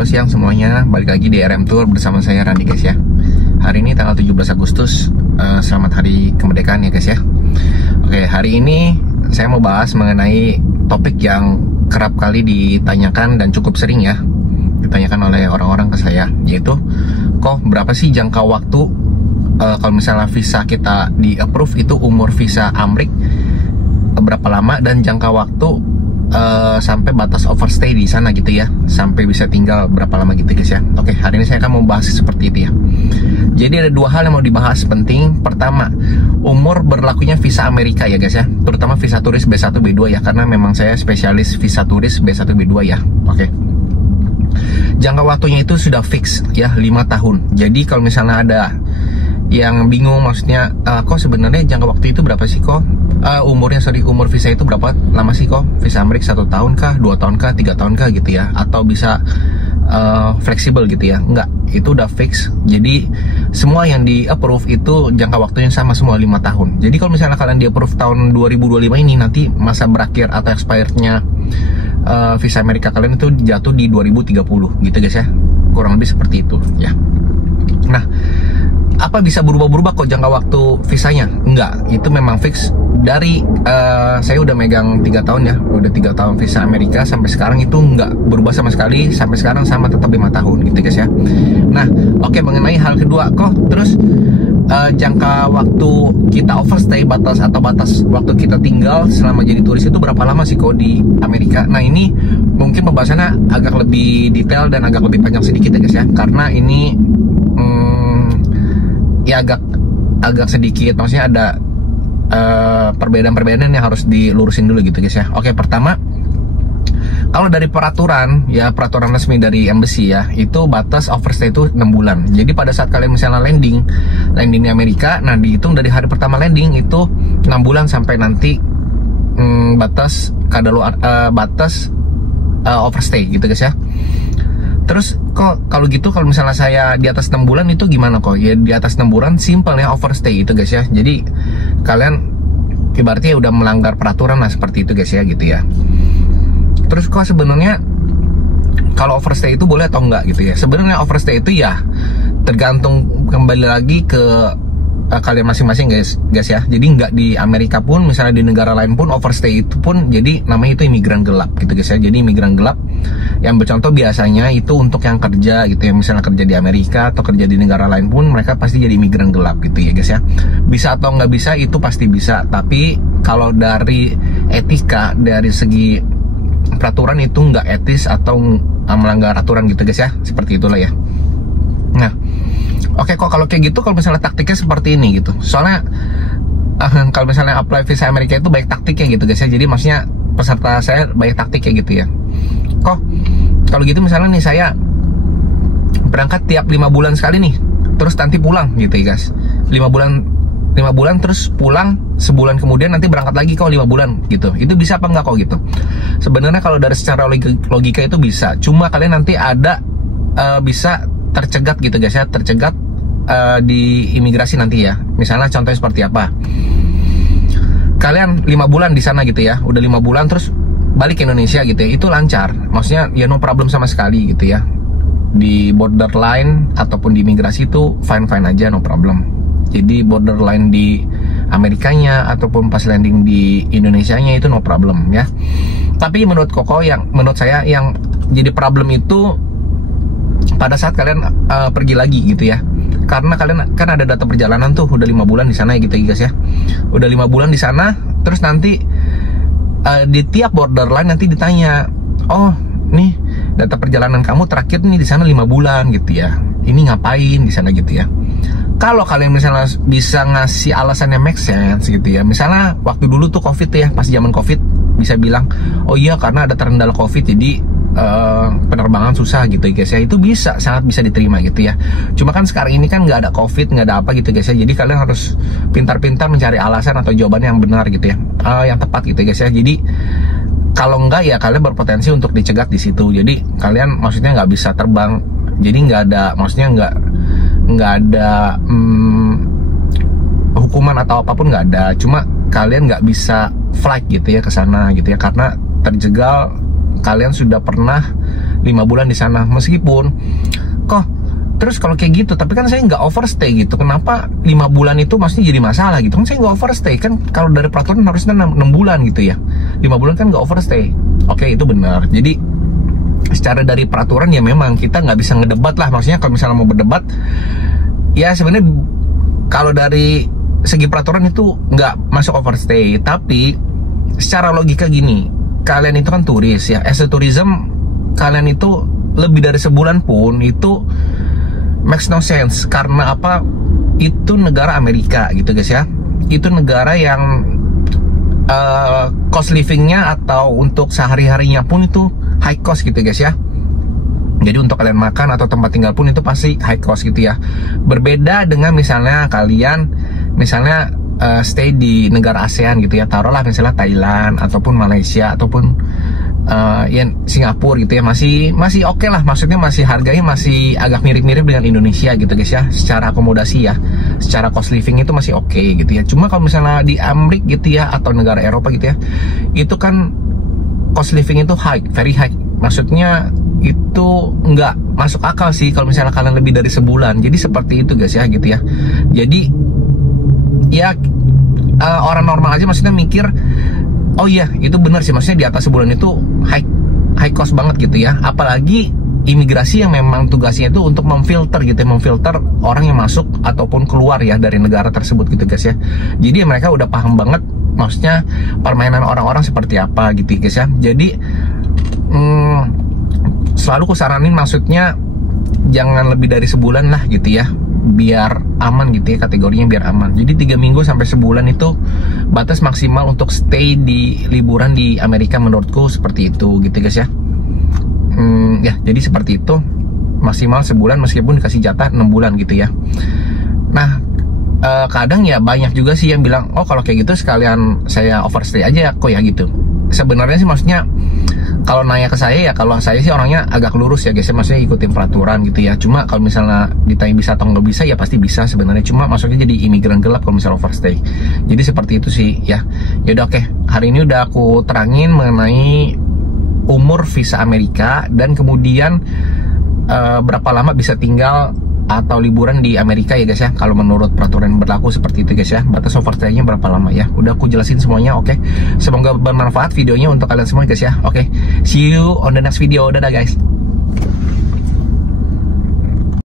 Halo siang semuanya, balik lagi di RM Tour bersama saya Randy guys ya. Hari ini tanggal 17 Agustus, selamat hari kemerdekaan ya guys ya. Oke, hari ini saya mau bahas mengenai topik yang kerap kali ditanyakan dan cukup sering ya ditanyakan oleh orang-orang ke saya, yaitu kok berapa sih jangka waktu kalau misalnya visa kita di approve itu umur visa Amrik berapa lama, dan jangka waktu sampai batas overstay di sana gitu ya, sampai bisa tinggal berapa lama gitu guys ya. Oke, hari ini saya akan membahas seperti itu ya. Jadi ada dua hal yang mau dibahas penting. Pertama, umur berlakunya visa Amerika ya guys ya, terutama visa turis B1 B2 ya, karena memang saya spesialis visa turis B1 B2 ya. Oke, jangka waktunya itu sudah fix ya, 5 tahun. Jadi kalau misalnya ada yang bingung, maksudnya kok sebenarnya jangka waktu itu berapa sih kok, umur visa itu berapa lama sih kok, visa Amerika 1 tahun kah, 2 tahun kah, 3 tahun kah gitu ya, atau bisa fleksibel gitu ya. Enggak, itu udah fix. Jadi semua yang di approve itu jangka waktunya sama semua, 5 tahun. Jadi kalau misalnya kalian di approve tahun 2025 ini, nanti masa berakhir atau expirednya visa Amerika kalian itu jatuh di 2030 gitu guys ya, kurang lebih seperti itu ya. Nah, apa bisa berubah-berubah kok jangka waktu visanya? Enggak, itu memang fix. Dari saya udah megang 3 tahun ya, udah 3 tahun visa Amerika sampai sekarang itu enggak berubah sama sekali, sampai sekarang sama, tetap 5 tahun gitu guys ya. Nah, oke, mengenai hal kedua kok terus jangka waktu kita overstay, batas waktu kita tinggal selama jadi turis itu berapa lama sih kok di Amerika? Nah, ini mungkin pembahasannya agak lebih detail dan agak lebih panjang sedikit ya guys ya, karena ini ya agak sedikit, maksudnya ada perbedaan-perbedaan yang harus dilurusin dulu gitu guys ya. Oke, pertama, kalau dari peraturan resmi dari embassy ya, itu batas overstay itu 6 bulan. Jadi pada saat kalian misalnya landing di Amerika, nah dihitung dari hari pertama landing itu 6 bulan sampai nanti batas overstay gitu guys ya. Terus kok kalau gitu, kalau misalnya saya di atas 6 bulan itu gimana kok? Ya di atas 6 bulan simple ya overstay itu guys ya. Jadi kalian ibaratnya udah melanggar peraturan lah, seperti itu guys ya gitu ya. Terus kok sebenarnya kalau overstay itu boleh atau enggak gitu ya? Sebenarnya overstay itu ya tergantung, kembali lagi ke kalian masing-masing guys ya. Jadi nggak di Amerika pun, misalnya di negara lain pun overstay itu pun jadi namanya itu imigran gelap gitu guys ya. Jadi imigran gelap yang bercontoh biasanya itu untuk yang kerja gitu ya, misalnya kerja di Amerika atau kerja di negara lain pun mereka pasti jadi imigran gelap gitu ya guys ya. Bisa atau nggak bisa itu pasti bisa, tapi kalau dari etika, dari segi peraturan itu nggak etis atau melanggar aturan gitu guys ya, seperti itulah ya. Nah, oke kok kalau kayak gitu, kalau misalnya taktiknya seperti ini gitu, soalnya kalau misalnya apply visa Amerika itu banyak taktiknya gitu guys ya. Jadi maksudnya peserta saya banyak taktiknya gitu ya. Kok kalau gitu misalnya nih saya berangkat tiap 5 bulan sekali nih, terus nanti pulang gitu ya guys, 5 bulan terus pulang, sebulan kemudian nanti berangkat lagi kok 5 bulan gitu. Itu bisa apa enggak kok gitu? Sebenarnya kalau dari secara logika itu bisa, cuma kalian nanti ada bisa tercegat gitu guys ya, tercegat di imigrasi nanti ya. Misalnya contohnya seperti apa, kalian 5 bulan di sana gitu ya, udah 5 bulan terus balik ke Indonesia gitu ya, itu lancar, maksudnya ya no problem sama sekali gitu ya. Di borderline ataupun di imigrasi itu fine-fine aja, no problem. Jadi borderline di Amerikanya ataupun pas landing di Indonesianya itu no problem ya. Tapi menurut Koko, menurut saya yang jadi problem itu pada saat kalian pergi lagi gitu ya, karena kalian kan ada data perjalanan tuh, udah 5 bulan di sana gitu ya guys ya, udah 5 bulan di sana, terus nanti di tiap borderline nanti ditanya, oh nih data perjalanan kamu terakhir nih di sana 5 bulan gitu ya, ini ngapain di sana gitu ya. Kalau kalian misalnya bisa ngasih alasan yang make sense gitu ya, misalnya waktu dulu tuh COVID ya, pas zaman COVID bisa bilang, oh iya karena ada terendala COVID jadi penerbangan susah gitu ya guys ya, itu bisa, sangat bisa diterima gitu ya. Cuma kan sekarang ini kan nggak ada COVID, nggak ada apa gitu guys ya, jadi kalian harus pintar-pintar mencari alasan atau jawaban yang benar gitu ya, yang tepat gitu guys ya. Jadi kalau enggak ya kalian berpotensi untuk dicegat di situ. Jadi kalian maksudnya nggak bisa terbang, jadi nggak ada, maksudnya nggak ada hukuman atau apapun nggak ada, cuma kalian nggak bisa flight gitu ya ke sana gitu ya, karena terjegal kalian sudah pernah 5 bulan di sana. Meskipun kok terus kalau kayak gitu, tapi kan saya nggak overstay gitu. Kenapa 5 bulan itu maksudnya jadi masalah gitu? Kan saya nggak overstay kan, kalau dari peraturan harusnya 6 bulan gitu ya. 5 bulan kan nggak overstay. Oke, itu benar. Jadi secara dari peraturan ya memang kita nggak bisa ngedebat lah. Maksudnya kalau misalnya mau berdebat, ya sebenarnya kalau dari segi peraturan itu nggak masuk overstay. Tapi secara logika gini, kalian itu kan turis ya, as a tourism, kalian itu lebih dari sebulan pun itu makes no sense. Karena apa? Itu negara Amerika gitu guys ya. Itu negara yang cost livingnya atau untuk sehari-harinya pun itu high cost gitu guys ya. Jadi untuk kalian makan atau tempat tinggal pun itu pasti high cost gitu ya. Berbeda dengan misalnya kalian stay di negara ASEAN gitu ya. Taruhlah misalnya Thailand ataupun Malaysia ataupun ya Singapura gitu ya, masih oke lah. Maksudnya masih harganya masih agak mirip-mirip dengan Indonesia gitu guys ya, secara akomodasi ya, secara cost living itu masih oke gitu ya. Cuma kalau misalnya di Amerika gitu ya atau negara Eropa gitu ya, itu kan cost living itu high, very high. Maksudnya itu nggak masuk akal sih kalau misalnya kalian lebih dari sebulan. Jadi seperti itu guys ya gitu ya. Jadi ya orang normal aja maksudnya mikir, oh iya itu benar sih, maksudnya di atas sebulan itu high cost banget gitu ya. Apalagi imigrasi yang memang tugasnya itu untuk memfilter gitu ya, memfilter orang yang masuk ataupun keluar ya dari negara tersebut gitu guys ya. Jadi mereka udah paham banget maksudnya permainan orang-orang seperti apa gitu guys ya. Jadi selalu kusaranin maksudnya jangan lebih dari sebulan lah gitu ya, biar aman gitu ya, kategorinya biar aman. Jadi 3 minggu sampai sebulan itu batas maksimal untuk stay di liburan di Amerika menurutku seperti itu gitu guys ya. Ya jadi seperti itu, maksimal sebulan meskipun dikasih jatah 6 bulan gitu ya. Nah kadang ya banyak juga sih yang bilang, oh kalau kayak gitu sekalian saya overstay aja kok ya gitu. Sebenarnya sih maksudnya kalau nanya ke saya ya, kalau saya sih orangnya agak lurus ya guys ya, maksudnya ikutin peraturan gitu ya. Cuma kalau misalnya ditanya bisa atau nggak bisa ya pasti bisa sebenarnya. Cuma maksudnya jadi imigran gelap kalau misalnya overstay. Jadi seperti itu sih ya. Yaudah oke, hari ini udah aku terangin mengenai umur visa Amerika dan kemudian berapa lama bisa tinggal atau liburan di Amerika ya guys ya. Kalau menurut peraturan yang berlaku seperti itu guys ya. Batas overstay-nya berapa lama ya. Udah aku jelasin semuanya, oke. Semoga bermanfaat videonya untuk kalian semua guys ya. Oke, see you on the next video. Dadah guys.